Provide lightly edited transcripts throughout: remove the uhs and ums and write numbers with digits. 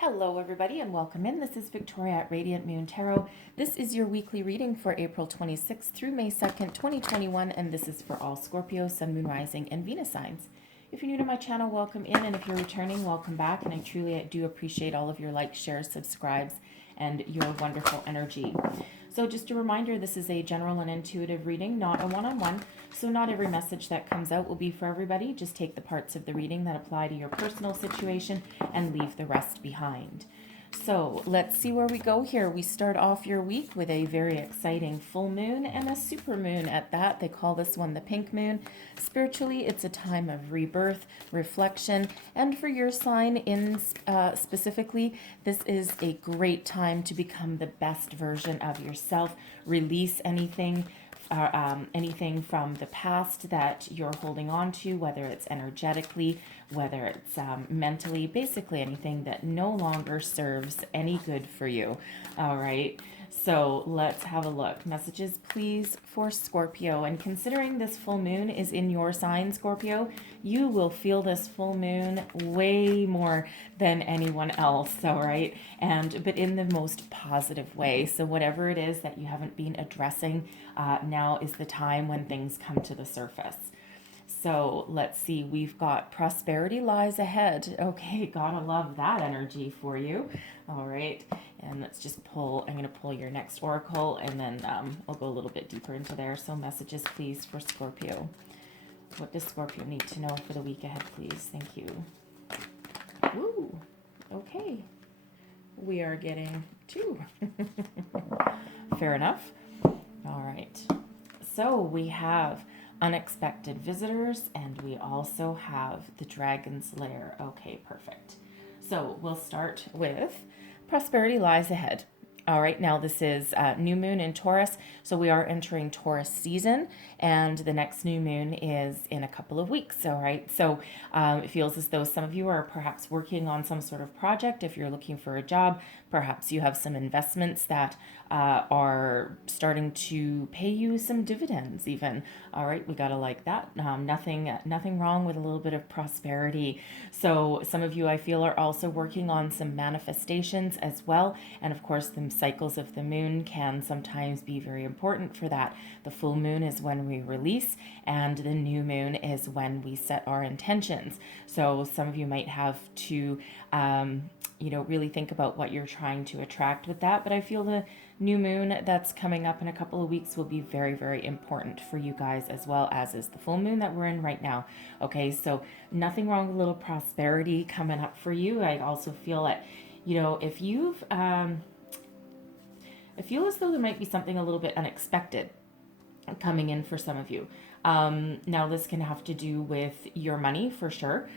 Hello, everybody, and welcome in. This is Victoria at Radiant Moon Tarot. This is your weekly reading for April 26th through May 2nd, 2021, and this is for all Scorpio, Sun, Moon, Rising, and Venus signs. If you're new to my channel, welcome in, and if you're returning, welcome back, and I truly do appreciate all of your likes, shares, subscribes, and your wonderful energy. So just a reminder, this is a general and intuitive reading, not a one-on-one. So not every message that comes out will be for everybody. Just take the parts of the reading that apply to your personal situation and leave the rest behind. So let's see where we go here. We start off your week with a very exciting full moon and a super moon at that. They call this one the pink moon. Spiritually, it's a time of rebirth, reflection, and for your sign in specifically, this is a great time to become the best version of yourself, release anything from the past that you're holding on to, whether it's energetically, whether it's mentally, basically anything that no longer serves any good for you. All right. So let's have a look. Messages, please, for Scorpio. And considering this full moon is in your sign, Scorpio, you will feel this full moon way more than anyone else, all right? But in the most positive way. So whatever it is that you haven't been addressing, now is the time when things come to the surface. So let's see, we've got prosperity lies ahead. Okay, gotta love that energy for you. All right, and let's just pull, I'm gonna pull your next oracle and then we'll go a little bit deeper into there. So messages, please, for Scorpio. What does Scorpio need to know for the week ahead, please? Thank you. Ooh, okay. We are getting two. Fair enough. All right. So we have unexpected visitors, and we also have the dragon's lair. Okay, perfect. So we'll start with prosperity lies ahead. All right, now this is new moon in Taurus, so we are entering Taurus season, and the next new moon is in a couple of weeks. All right, so it feels as though some of you are perhaps working on some sort of project. If you're looking for a job, perhaps you have some investments that are starting to pay you some dividends even. All right, we gotta like that. Nothing wrong with a little bit of prosperity. So some of you, I feel, are also working on some manifestations as well, and of course the cycles of the moon can sometimes be very important for that. The full moon is when we release, and the new moon is when we set our intentions. So some of you might have to really think about what you're trying to attract with that. But I feel the new moon that's coming up in a couple of weeks will be very, very important for you guys, as well as is the full moon that we're in right now. Okay, so nothing wrong with a little prosperity coming up for you. I also feel that, if you've, I feel as though there might be something a little bit unexpected coming in for some of you. Now, this can have to do with your money for sure.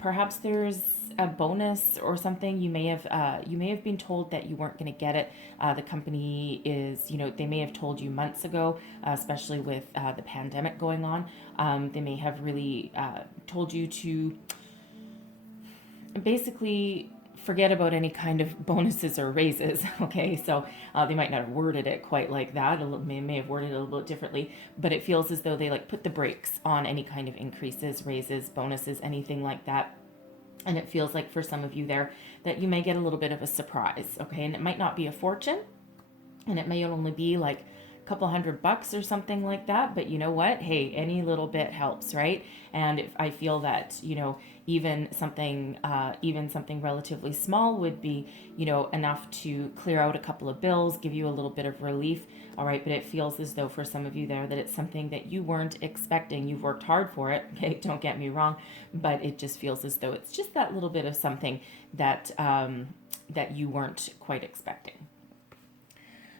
Perhaps there's a bonus or something. You may have been told that you weren't going to get it. The company is, they may have told you months ago, especially with the pandemic going on. They may have really told you to basically forget about any kind of bonuses or raises. Okay, so they might not have worded it quite like that. May have worded it a little bit differently, but it feels as though they put the brakes on any kind of increases, raises, bonuses, anything like that. And it feels like for some of you there that you may get a little bit of a surprise. Okay, and it might not be a fortune, and it may only be like couple $100 or something like that, but you know what, hey, any little bit helps, right? And if I feel that even something relatively small would be enough to clear out a couple of bills, give you a little bit of relief. All right, but it feels as though for some of you there that it's something that you weren't expecting. You've worked hard for it, okay, don't get me wrong, but it just feels as though it's just that little bit of something that that you weren't quite expecting.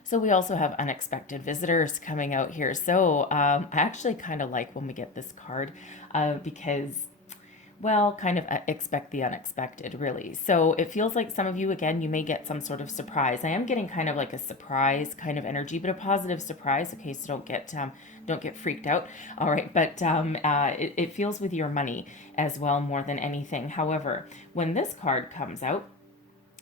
So we also have unexpected visitors coming out here. So I actually kind of like when we get this card because, well, kind of expect the unexpected, really. So it feels like some of you, again, you may get some sort of surprise. I am getting kind of like a surprise kind of energy, but a positive surprise. Okay, so don't get freaked out. All right, but it feels with your money as well more than anything. However, when this card comes out,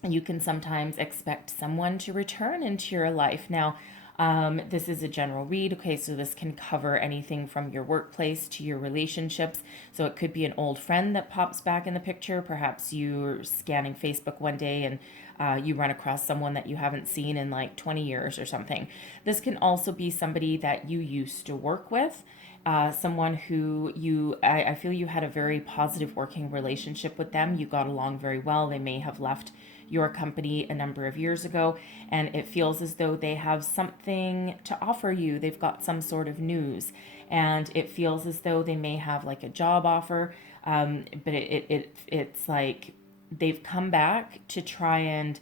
you can sometimes expect someone to return into your life. Now, This is a general read. Okay, so this can cover anything from your workplace to your relationships. So it could be an old friend that pops back in the picture. Perhaps you're scanning Facebook one day and you run across someone that you haven't seen in like 20 years or something. This can also be somebody that you used to work with. Someone who I feel you had a very positive working relationship with them. You got along very well. They may have left your company a number of years ago, and it feels as though they have something to offer you. They've got some sort of news, and it feels as though they may have like a job offer, but it's like they've come back to try and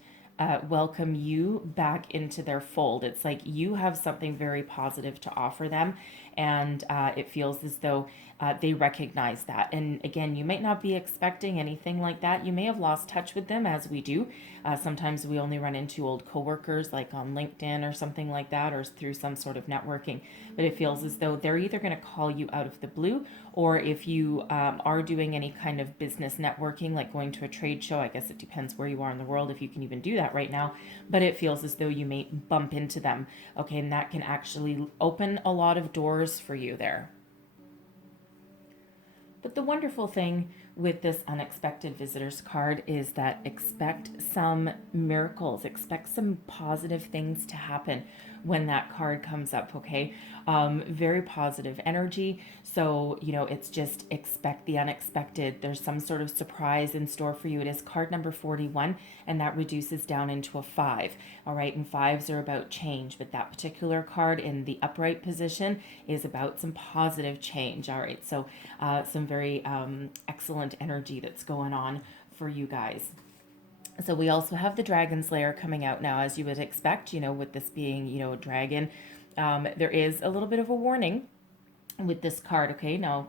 welcome you back into their fold. It's like you have something very positive to offer them, and it feels as though they recognize that. And again, you might not be expecting anything like that. You may have lost touch with them, as we do. Sometimes we only run into old coworkers, like on LinkedIn or something like that, or through some sort of networking. But it feels as though they're either going to call you out of the blue, or if you are doing any kind of business networking, like going to a trade show, I guess it depends where you are in the world, if you can even do that right now, but it feels as though you may bump into them. Okay, and that can actually open a lot of doors for you there. But the wonderful thing with this unexpected visitors card is that expect some miracles, expect some positive things to happen when that card comes up, okay? Very positive energy. So, it's just expect the unexpected. There's some sort of surprise in store for you. It is card number 41, and that reduces down into a 5. All right, and 5s are about change, but that particular card in the upright position is about some positive change. All right, so some very excellent energy that's going on for you guys. So we also have the Dragon Slayer coming out now, as you would expect, with this being, a dragon. There is a little bit of a warning with this card. Okay, now,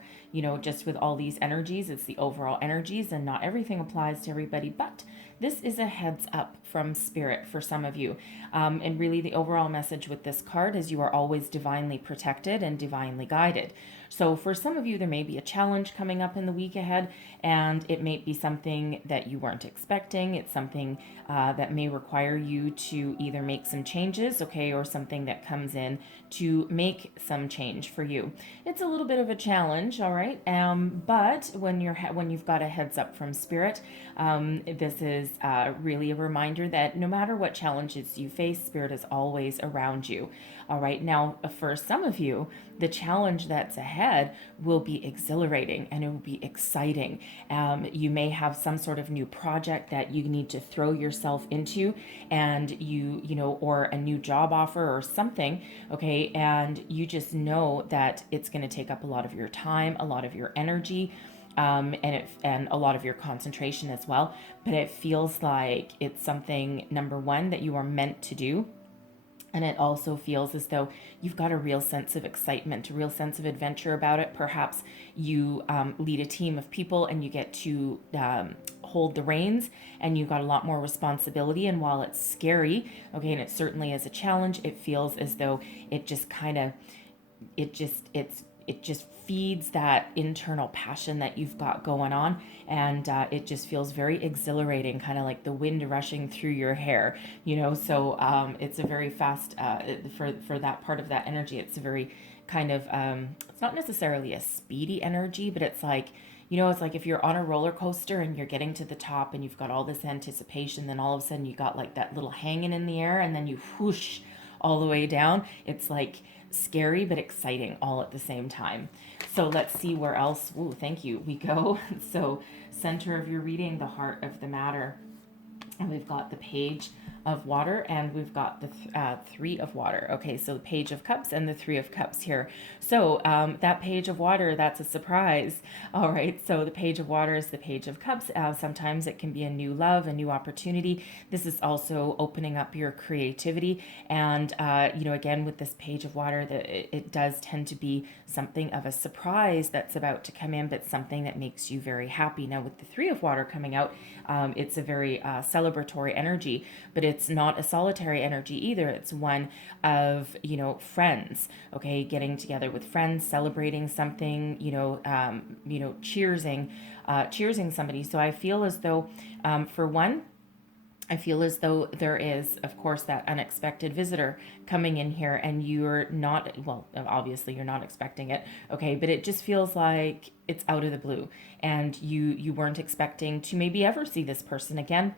just with all these energies, it's the overall energies, and not everything applies to everybody, but this is a heads up from spirit for some of you. And really, the overall message with this card is you are always divinely protected and divinely guided. So for some of you, there may be a challenge coming up in the week ahead, and it may be something that you weren't expecting. It's something that may require you to either make some changes, okay, or something that comes in to make some change for you. It's a little bit of a challenge, all right, but when you've got a heads up from spirit, this is really a reminder that no matter what challenges you face, spirit is always around you. All right, now for some of you, the challenge that's ahead will be exhilarating and it will be exciting. You may have some sort of new project that you need to throw yourself into, and or a new job offer or something, okay, and you just know that it's going to take up a lot of your time, a lot of your energy, and a lot of your concentration as well. But it feels like it's something, number one, that you are meant to do. And it also feels as though you've got a real sense of excitement, a real sense of adventure about it. Perhaps you lead a team of people and you get to hold the reins, and you've got a lot more responsibility. And while it's scary, okay, and it certainly is a challenge, it feels as though it just kind of, it just feeds that internal passion that you've got going on, and it just feels very exhilarating, kind of like the wind rushing through your hair, so it's a very fast for that part of that energy. It's a very kind of it's not necessarily a speedy energy, but it's like, it's like if you're on a roller coaster and you're getting to the top and you've got all this anticipation, then all of a sudden you got like that little hanging in the air, and then you whoosh all the way down. It's like scary but exciting all at the same time. So let's see where else, ooh, thank you, we go. So center of your reading, the heart of the matter. And we've got the Page of Water, and we've got the Three of Water. Okay, so the Page of Cups and the Three of Cups here. So that Page of Water, that's a surprise. All right, so the Page of Water is the Page of Cups. Sometimes it can be a new love, a new opportunity. This is also opening up your creativity. And, again, with this Page of Water, it does tend to be something of a surprise that's about to come in, but something that makes you very happy. Now, with the Three of Water coming out, it's a very celebratory energy, but it's not a solitary energy either. It's one of, friends, okay, getting together with friends, celebrating something, cheersing somebody. So I feel as though, for one, I feel as though there is, of course, that unexpected visitor coming in here, and you're not, well, obviously you're not expecting it, okay, but it just feels like it's out of the blue, and you weren't expecting to maybe ever see this person again,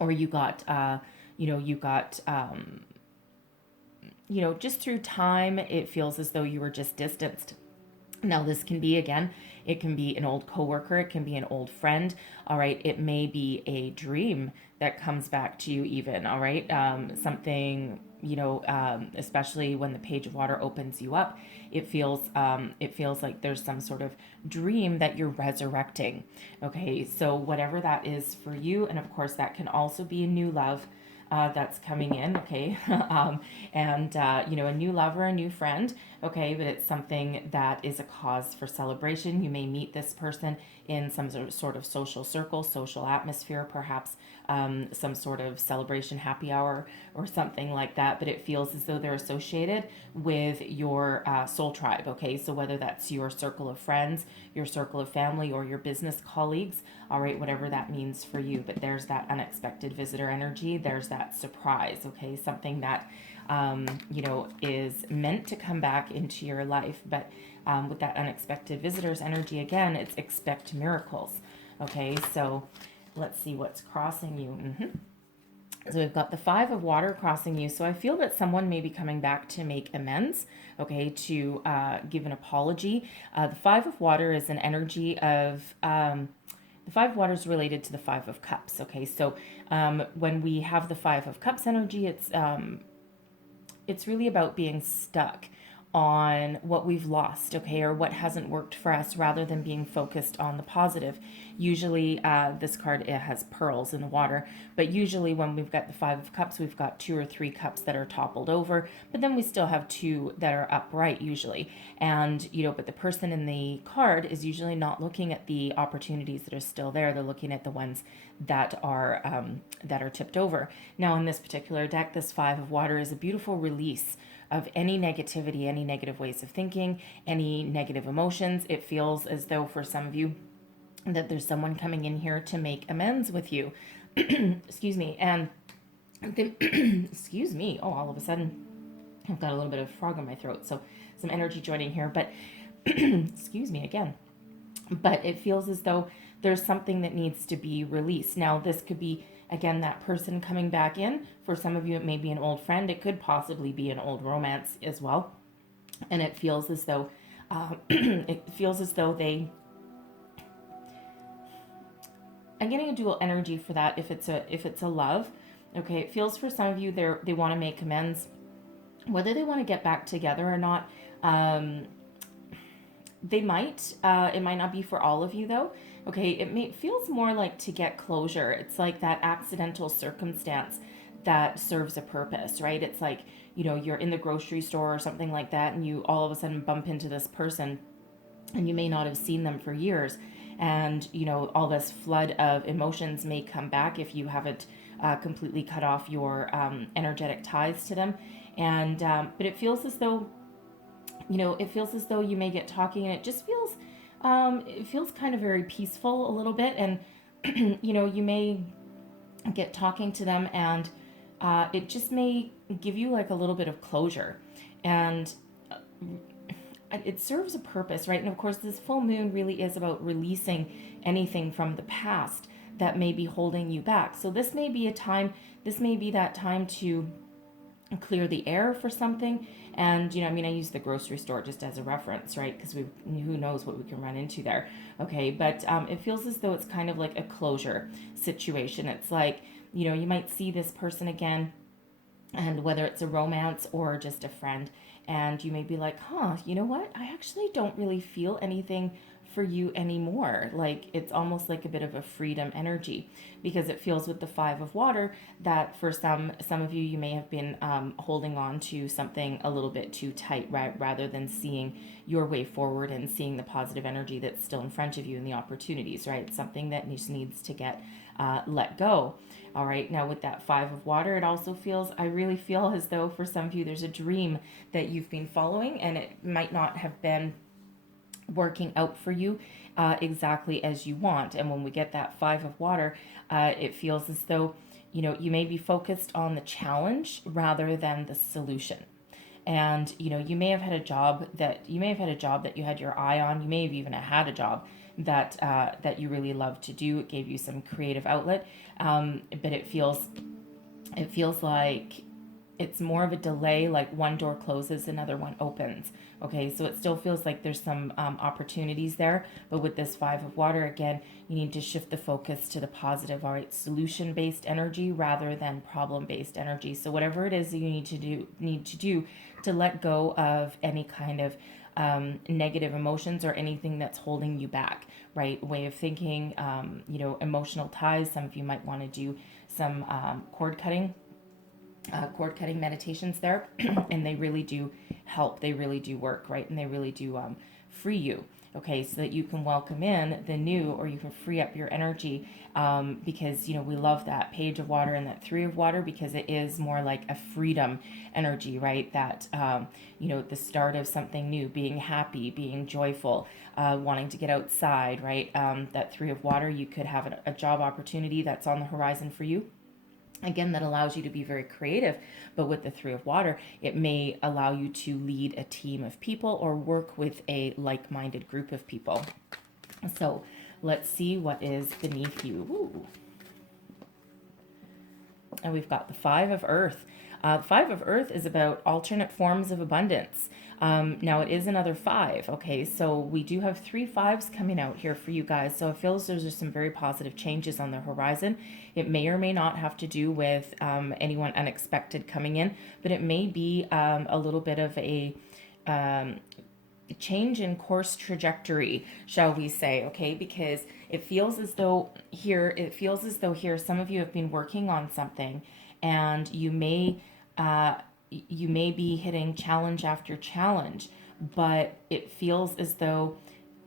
or you got, you got, just through time, it feels as though you were just distanced. Now, this can be, again, it can be an old coworker, it can be an old friend, all right? It may be a dream that comes back to you, even, all right? Something, especially when the Page of Water opens you up, it feels like there's some sort of dream that you're resurrecting, okay? So whatever that is for you, and of course, that can also be a new love that's coming in, okay? A new lover, a new friend, okay? But it's something that is a cause for celebration. You may meet this person in some sort of social circle, social atmosphere, perhaps some sort of celebration happy hour or something like that. But it feels as though they're associated with your soul tribe, okay? So whether that's your circle of friends, your circle of family, or your business colleagues, all right, whatever that means for you. But there's that unexpected visitor energy. There's that surprise, okay? Something that, is meant to come back into your life. But with that unexpected visitors energy, again, it's expect miracles, okay? So let's see what's crossing you. So we've got the Five of Water crossing you. So I feel that someone may be coming back to make amends, okay, to give an apology. The Five of Water is an energy of... the Five of Water is related to the Five of Cups, okay? So when we have the Five of Cups energy, it's really about being stuck on what we've lost, okay, or what hasn't worked for us, rather than being focused on the positive. Usually, this card, it has pearls in the water, but usually when we've got the Five of Cups, we've got 2 or 3 cups that are toppled over, but then we still have 2 that are upright usually. And, but the person in the card is usually not looking at the opportunities that are still there. They're looking at the ones that are tipped over. Now, in this particular deck, this Five of Water is a beautiful release of any negativity, any negative ways of thinking, any negative emotions. It feels as though for some of you that there's someone coming in here to make amends with you. Excuse me. And then, excuse me. Oh, all of a sudden I've got a little bit of frog in my throat. So some energy joining here, but excuse me again. But it feels as though there's something that needs to be released. Now, this could be, again, that person coming back in. For some of you, it may be an old friend. It could possibly be an old romance as well. And it feels as though they... I'm getting a dual energy for that. If it's a love, okay, it feels for some of you they want to make amends, whether they want to get back together or not. They might. It might not be for all of you though. Okay, it feels more like to get closure. It's like that accidental circumstance that serves a purpose, right? It's like, you're in the grocery store or something like that, and you all of a sudden bump into this person, and you may not have seen them for years. And, all this flood of emotions may come back if you haven't completely cut off your energetic ties to them. And, but it feels as though, you may get talking, and it just feels, kind of very peaceful a little bit. And, you may get talking to them, and it just may give you like a little bit of closure. And it serves a purpose, right? And of course, this full moon really is about releasing anything from the past that may be holding you back. So this may be that time to clear the air for something. And, I use the grocery store just as a reference, right? Because who knows what we can run into there. Okay. But it feels as though it's kind of like a closure situation. It's like, you might see this person again, and whether it's a romance or just a friend, and you may be like, you know what? I actually don't really feel anything for you anymore. Like, it's almost like a bit of a freedom energy, because it feels with the Five of Water that for some of you, you may have been holding on to something a little bit too tight, right? Rather than seeing your way forward and seeing the positive energy that's still in front of you and the opportunities, right? It's something that just needs to get let go. All right. Now with that Five of Water, I really feel as though for some of you, there's a dream that you've been following, and it might not have been working out for you exactly as you want. And when we get that Five of Water, it feels as though, you may be focused on the challenge rather than the solution. And you may have had a job that you had your eye on. You may have even had a job that you really loved to do. It gave you some creative outlet, but it feels like it's more of a delay, like one door closes, another one opens. Okay, so it still feels like there's some opportunities there, but with this Five of Water, again, you need to shift the focus to the positive, all right, solution-based energy rather than problem-based energy. So whatever it is that you need to do to let go of any kind of negative emotions or anything that's holding you back, right? Way of thinking, emotional ties. Some of you might want to do some cord cutting meditations there, and they really do help. They really do work, right? And they really do free you, okay, so that you can welcome in the new, or you can free up your energy, because we love that Page of Water and that Three of Water, because it is more like a freedom energy, right? That the start of something new, being happy, being joyful, wanting to get outside, right? That Three of Water, you could have a job opportunity that's on the horizon for you, again, that allows you to be very creative. But with the Three of Water, it may allow you to lead a team of people or work with a like-minded group of people. So let's see what is beneath you. Ooh. And we've got the Five of Earth. Five of Earth is about alternate forms of abundance. Now it is another five, okay? So we do have 3 fives coming out here for you guys. So it feels there's some very positive changes on the horizon. It may or may not have to do with anyone unexpected coming in, but it may be a little bit of a change in course trajectory, shall we say, okay? Because it feels as though here some of you have been working on something, and you may be hitting challenge after challenge, but it feels as though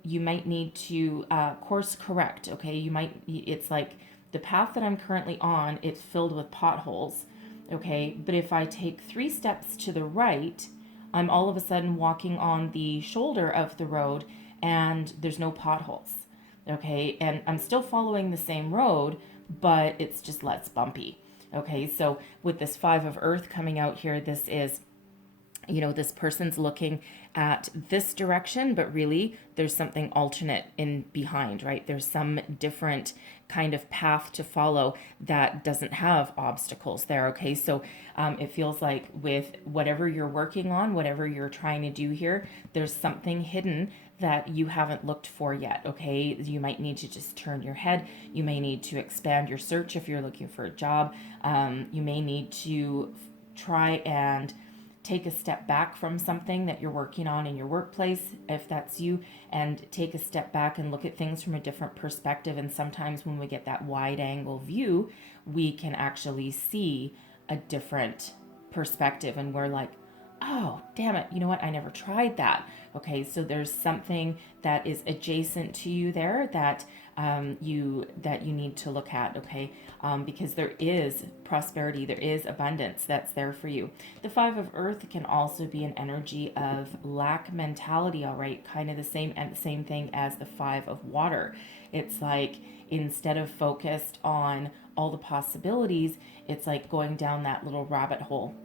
you might need to course correct, okay? It's like the path that I'm currently on, it's filled with potholes, okay? But if I take 3 steps to the right, I'm all of a sudden walking on the shoulder of the road and there's no potholes, okay? And I'm still following the same road, but it's just less bumpy. Okay, so with this Five of Earth coming out here, this is, this person's looking at this direction, but really there's something alternate in behind, right? There's some different kind of path to follow that doesn't have obstacles there, okay? So it feels like with whatever you're working on, whatever you're trying to do here, there's something hidden that you haven't looked for yet, okay? You might need to just turn your head. You may need to expand your search if you're looking for a job. You may need to try and take a step back from something that you're working on in your workplace, if that's you, and take a step back and look at things from a different perspective. And sometimes when we get that wide angle view, we can actually see a different perspective, and we're like, oh, damn it, you know what? I never tried that. Okay, so there's something that is adjacent to you there that you need to look at, okay? Because there is prosperity, there is abundance that's there for you. The Five of Earth can also be an energy of lack mentality, all right? Kind of the same thing as the Five of Water. It's like instead of focused on all the possibilities, it's like going down that little rabbit hole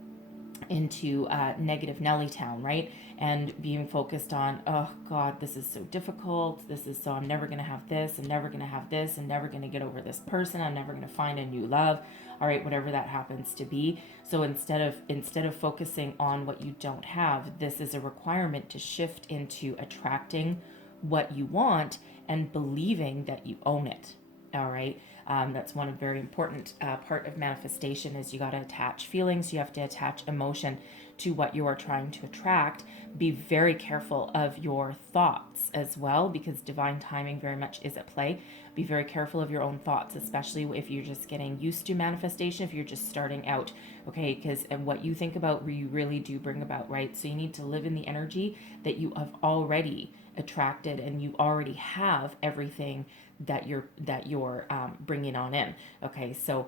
into negative Nelly town, right? And being focused on, oh God, this is so difficult. I'm never going to have this, and never going to have this, and never going to get over this person. I'm never going to find a new love. All right, whatever that happens to be. So instead of focusing on what you don't have, this is a requirement to shift into attracting what you want and believing that you own it. All right. That's one very important part of manifestation is you got to attach feelings. You have to attach emotion to what you are trying to attract. Be very careful of your thoughts as well, because divine timing very much is at play. Be very careful of your own thoughts, especially if you're just getting used to manifestation, if you're just starting out, okay? Because what you think about, you really do bring about, right? So you need to live in the energy that you have already attracted, and you already have everything that you're bringing on in. Okay, so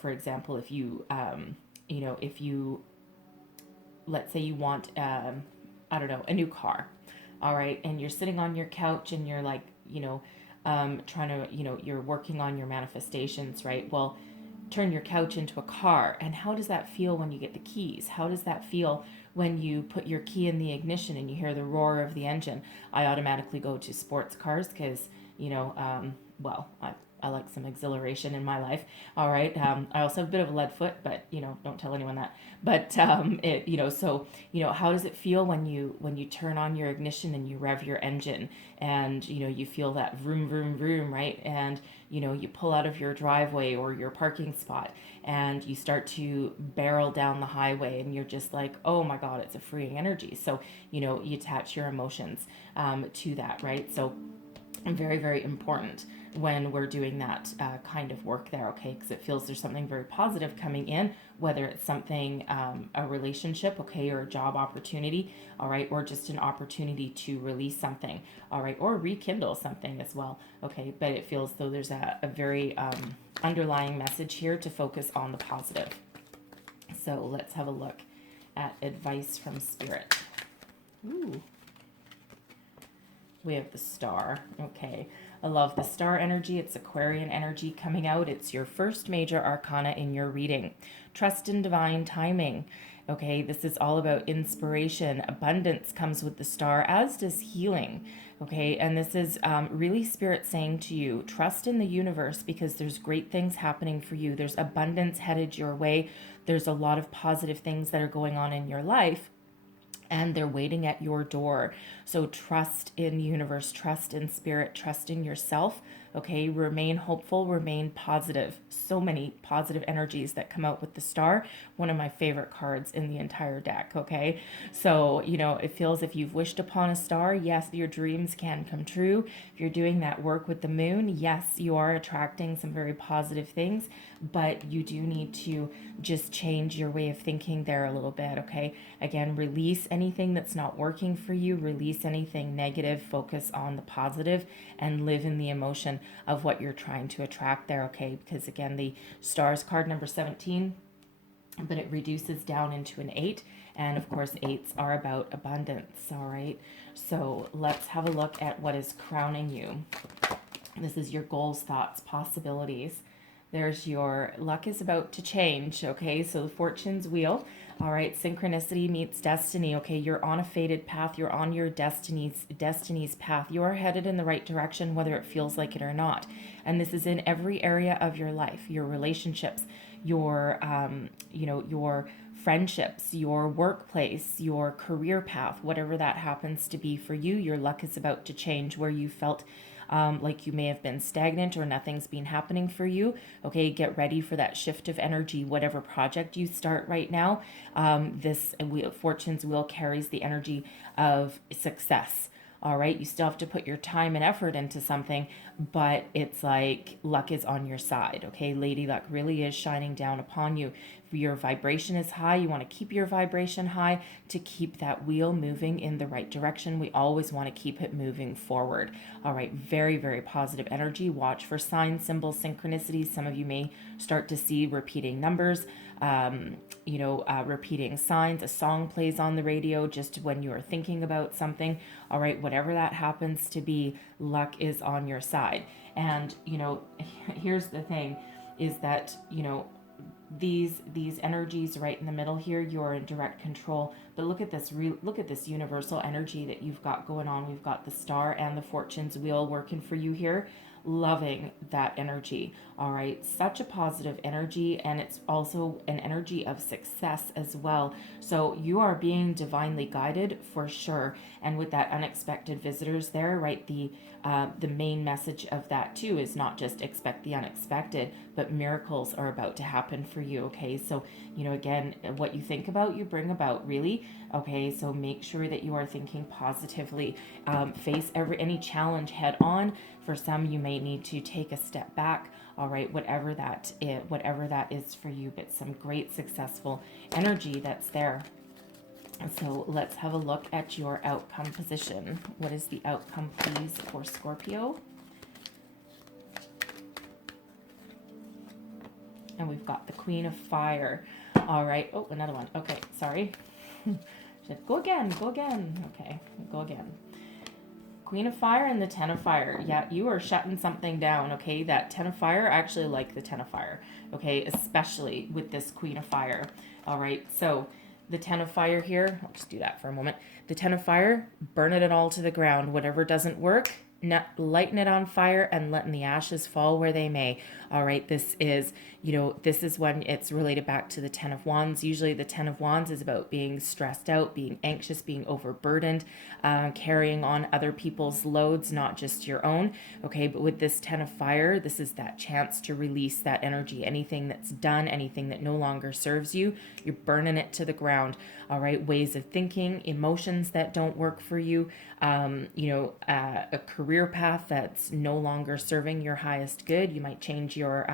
for example, if you let's say you want I don't know, a new car, all right, and you're sitting on your couch and you're like trying to you're working on your manifestations, right? Well, turn your couch into a car. And how does that feel when you get the keys? How does that feel when you put your key in the ignition and you hear the roar of the engine? I automatically go to sports cars because, well, I like some exhilaration in my life. All right. I also have a bit of a lead foot, but don't tell anyone that. But how does it feel when you turn on your ignition and you rev your engine and you feel that vroom vroom vroom, right? And you pull out of your driveway or your parking spot and you start to barrel down the highway and you're just like, oh my God, it's a freeing energy. So you attach your emotions to that, right? So very, very important when we're doing that kind of work there, okay? Because it feels there's something very positive coming in, whether it's something, a relationship, okay, or a job opportunity, all right, or just an opportunity to release something, all right, or rekindle something as well, okay? But it feels though there's a very underlying message here to focus on the positive. So let's have a look at advice from Spirit. Ooh. We have the Star. Okay. I love the Star energy. It's Aquarian energy coming out. It's your first major arcana in your reading. Trust in divine timing. Okay. This is all about inspiration. Abundance comes with the Star, as does healing. Okay. And this is really Spirit saying to you, trust in the universe because there's great things happening for you. There's abundance headed your way. There's a lot of positive things that are going on in your life, and they're waiting at your door. So trust in the universe, trust in Spirit, trust in yourself. Okay, remain hopeful, remain positive. So many positive energies that come out with the Star. One of my favorite cards in the entire deck. Okay, so it feels if you've wished upon a star, yes, your dreams can come true. If you're doing that work with the moon, yes, you are attracting some very positive things, but you do need to just change your way of thinking there a little bit. Okay, again, release anything that's not working for you, release anything negative, focus on the positive, and live in the emotion of what you're trying to attract there. Okay, because again, the Stars card number 17, but it reduces down into an 8, and of course 8s are about abundance. All right, so let's have a look at what is crowning you. This is your goals, thoughts, possibilities. There's your luck is about to change. Okay, so the fortune's wheel. All right, synchronicity meets destiny. Okay, you're on a fated path. You're on your destiny's path. You are headed in the right direction, whether it feels like it or not. And this is in every area of your life, your relationships, your your friendships, your workplace, your career path, whatever that happens to be for you. Your luck is about to change where you felt like you may have been stagnant or nothing's been happening for you. Okay, get ready for that shift of energy. Whatever project you start right now, this Fortune's wheel carries the energy of success. All right, you still have to put your time and effort into something, but it's like luck is on your side. Okay, Lady Luck really is shining down upon you. If your vibration is high, you want to keep your vibration high to keep that wheel moving in the right direction. We always want to keep it moving forward. All right, very, very positive energy. Watch for signs, symbols, synchronicities. Some of you may start to see repeating numbers, repeating signs. A song plays on the radio just when you are thinking about something. All right, whatever that happens to be, luck is on your side. And here's the thing is that these energies right in the middle here, you're in direct control. But look at this look at this universal energy that you've got going on. We've got the Star and the Fortune's wheel working for you here. Loving that energy. All right, such a positive energy, and it's also an energy of success as well. So you are being divinely guided for sure. And with that unexpected visitors there, right, the main message of that too is not just expect the unexpected, but miracles are about to happen for you. Okay, so again, what you think about, you bring about, really. Okay, so make sure that you are thinking positively. Face any challenge head on. For some, you may need to take a step back. All right, whatever that is for you, but some great successful energy that's there. So let's have a look at your outcome position. What is the outcome, please, for Scorpio? And we've got the Queen of Fire. All right. Oh, another one. Okay, sorry. Go again. Okay, go again. Queen of Fire and the Ten of Fire. Yeah, you are shutting something down, okay? That Ten of Fire, I actually like the Ten of Fire, okay? Especially with this Queen of Fire. All right, so the Ten of Fire here, I'll just do that for a moment. The Ten of Fire, burning it all to the ground. Whatever doesn't work, lighting it on fire and letting the ashes fall where they may. All right, this is, this is when it's related back to the Ten of Wands. Usually the Ten of Wands is about being stressed out, being anxious, being overburdened, carrying on other people's loads, not just your own. Okay, but with this Ten of Fire, this is that chance to release that energy. Anything that's done, anything that no longer serves you, you're burning it to the ground. All right, ways of thinking, emotions that don't work for you, a career path that's no longer serving your highest good. You might change your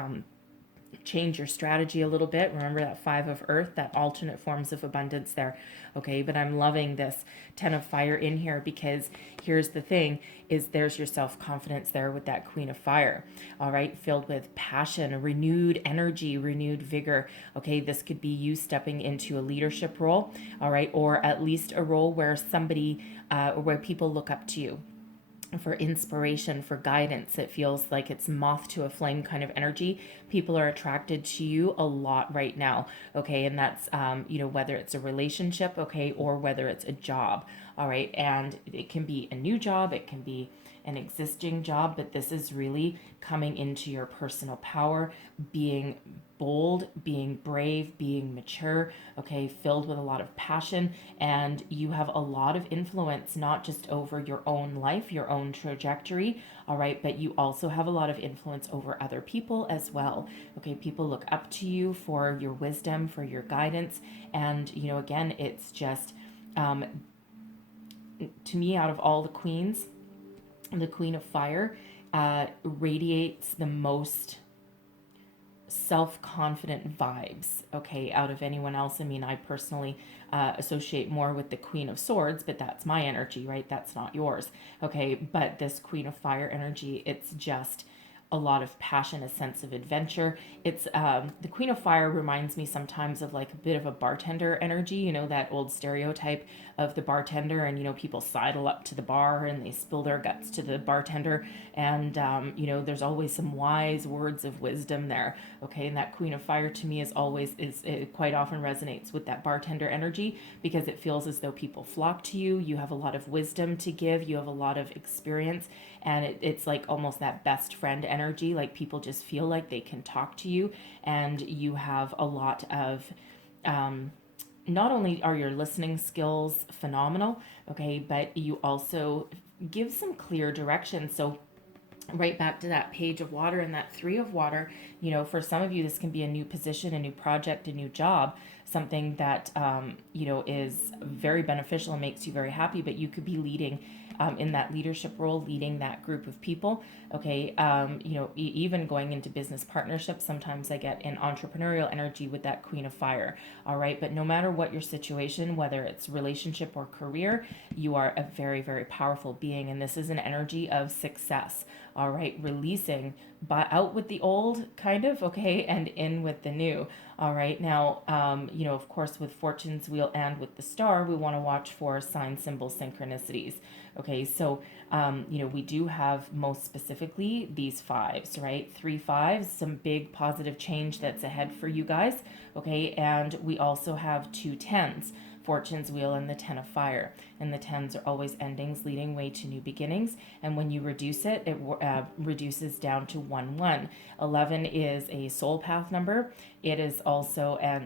strategy a little bit. Remember that Five of Earth, that alternate forms of abundance there. Okay, but I'm loving this Ten of Fire in here, because here's the thing, is there's your self-confidence there with that Queen of Fire. All right, filled with passion, renewed energy, renewed vigor. Okay, this could be you stepping into a leadership role, all right, or at least a role where somebody, where people look up to you for inspiration, for guidance. It feels like it's moth to a flame kind of energy. People are attracted to you a lot right now. Okay. And that's, whether it's a relationship, okay, or whether it's a job. All right. And it can be a new job, it can be an existing job, but this is really coming into your personal power, being bold, being brave, being mature, okay, filled with a lot of passion, and you have a lot of influence, not just over your own life, your own trajectory, all right, but you also have a lot of influence over other people as well, okay? People look up to you for your wisdom, for your guidance, and, again, it's just, to me, out of all the queens, the Queen of Fire radiates the most self-confident vibes, okay, out of anyone else. I mean, I personally associate more with the Queen of Swords, but that's my energy, right? That's not yours, okay? But this Queen of Fire energy, it's just a lot of passion, a sense of adventure. It's the Queen of Fire reminds me sometimes of like a bit of a bartender energy, that old stereotype of the bartender, and people sidle up to the bar and they spill their guts to the bartender, and there's always some wise words of wisdom there, okay? And that Queen of Fire to me is always, it quite often resonates with that bartender energy, because it feels as though people flock to you. You have a lot of wisdom to give, you have a lot of experience, and it's like almost that best friend energy. Like people just feel like they can talk to you, and you have a lot of not only are your listening skills phenomenal, okay, but you also give some clear direction. So right back to that Page of Water and that Three of Water, for some of you, this can be a new position, a new project, a new job, something that, is very beneficial and makes you very happy, but you could be leading in that leadership role, leading that group of people. Okay. Even going into business partnerships, sometimes I get an entrepreneurial energy with that Queen of Fire. All right. But no matter what your situation, whether it's relationship or career, you are a very, very powerful being. And this is an energy of success. All right. Releasing, but out with the old kind of, okay, and in with the new. All right. Now, of course, with Fortune's Wheel and with the Star, we want to watch for sign, symbol, synchronicities. Okay, so, we do have most specifically these fives, right? 3 5s, some big positive change that's ahead for you guys. Okay, and we also have 2 10s, Fortune's Wheel and the 10 of Fire. And the 10s are always endings leading way to new beginnings. And when you reduce it, it reduces down to 1 1. 11 is a soul path number. It is also a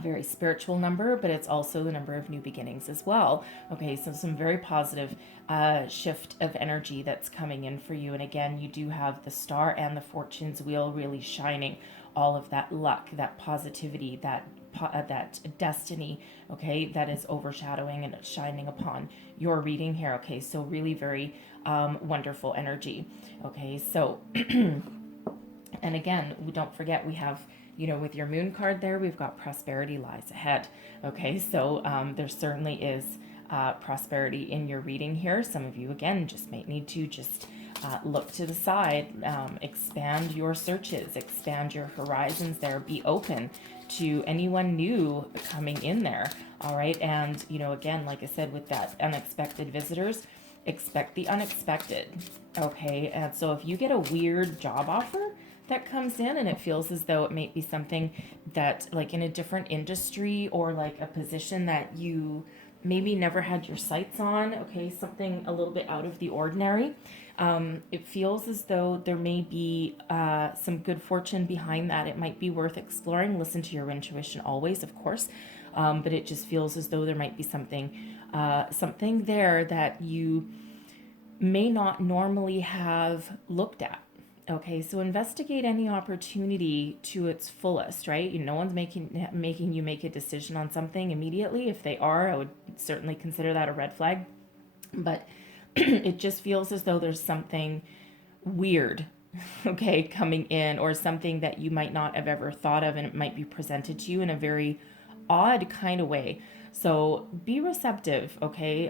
very spiritual number, but it's also the number of new beginnings as well. Okay, so some very positive shift of energy that's coming in for you. And again, you do have the Star and the Fortune's Wheel really shining all of that luck, that positivity, that destiny, okay, that is overshadowing and shining upon your reading here. Okay, so really very wonderful energy. Okay, so and again, don't forget we have, with your moon card there, we've got prosperity lies ahead. Okay, so there certainly is prosperity in your reading here. Some of you, again, just might need to just Look to the side, expand your searches, expand your horizons there, be open to anyone new coming in there. All right. And, again, like I said, with that unexpected visitors, expect the unexpected. Okay. And so if you get a weird job offer that comes in and it feels as though it may be something that, like, in a different industry, or like a position that you maybe never had your sights on, okay, something a little bit out of the ordinary, it feels as though there may be some good fortune behind that. It might be worth exploring. Listen to your intuition always, of course, but it just feels as though there might be something there that you may not normally have looked at. Okay, so investigate any opportunity to its fullest, right? No one's making you make a decision on something immediately. If they are, I would certainly consider that a red flag. But it just feels as though there's something weird, okay, coming in, or something that you might not have ever thought of, and it might be presented to you in a very odd kind of way. So be receptive, okay?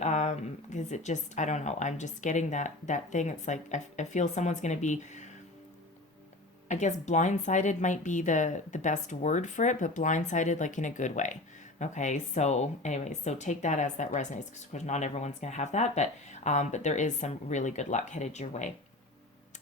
Because it just, I don't know, I'm just getting that thing. It's like I feel someone's going to be, I guess blindsided might be the best word for it, but blindsided like in a good way. Okay, so anyway, so take that as that resonates, because of course not everyone's going to have that, but there is some really good luck headed your way.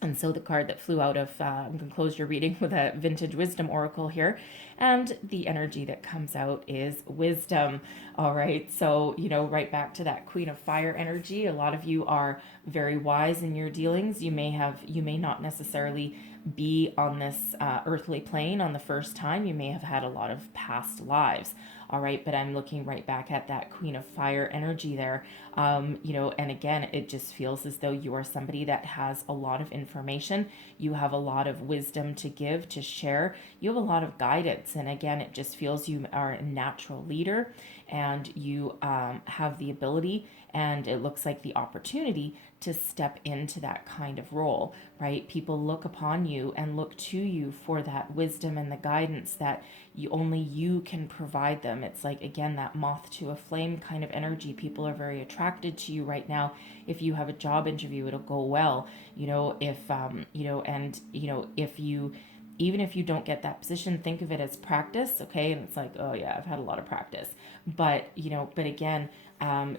And so the card that flew out of, I'm going to close your reading with a vintage wisdom oracle here. And the energy that comes out is wisdom. All right. So, right back to that Queen of Fire energy. A lot of you are very wise in your dealings. You may not necessarily be on this earthly plane on the first time. You may have had a lot of past lives. All right, but I'm looking right back at that Queen of Fire energy there. And again, it just feels as though you are somebody that has a lot of information. You have a lot of wisdom to give, to share. You have a lot of guidance. And again, it just feels you are a natural leader, and you have the ability, and it looks like the opportunity to step into that kind of role, right? People look upon you and look to you for that wisdom and the guidance that only you can provide them. It's like, again, that moth to a flame kind of energy. People are very attracted to you right now. If you have a job interview, it'll go well. If you, even if you don't get that position, think of it as practice, okay? And it's like, oh yeah, I've had a lot of practice. But again,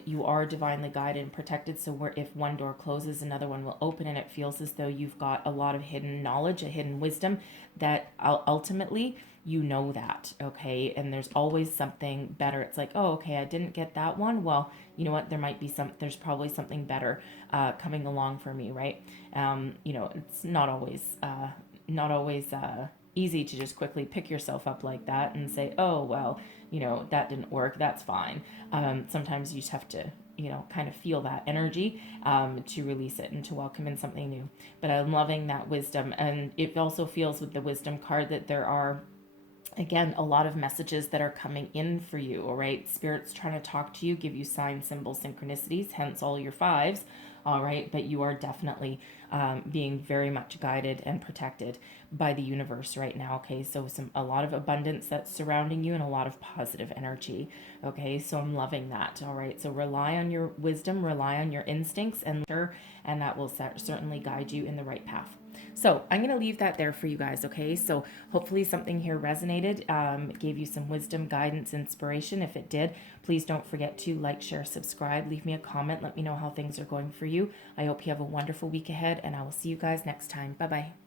you are divinely guided and protected. So if one door closes, another one will open, and it feels as though you've got a lot of hidden knowledge, a hidden wisdom that ultimately that, okay? And there's always something better. It's like, oh, okay, I didn't get that one. Well, you know what? There's probably something better coming along for me, right? It's not always easy to just quickly pick yourself up like that and say, oh, well, that didn't work. That's fine. Sometimes you just have to, kind of feel that energy to release it and to welcome in something new. But I'm loving that wisdom. And it also feels with the wisdom card that there are, again, a lot of messages that are coming in for you. All right. Spirit's trying to talk to you, give you signs, symbols, synchronicities, hence all your fives. All right. But you are definitely being very much guided and protected by the universe right now. Okay. So a lot of abundance that's surrounding you, and a lot of positive energy. Okay. So I'm loving that. All right. So rely on your wisdom, rely on your instincts, and that will certainly guide you in the right path. So I'm going to leave that there for you guys, okay? So hopefully something here resonated, gave you some wisdom, guidance, inspiration. If it did, please don't forget to like, share, subscribe, leave me a comment. Let me know how things are going for you. I hope you have a wonderful week ahead, and I will see you guys next time. Bye-bye.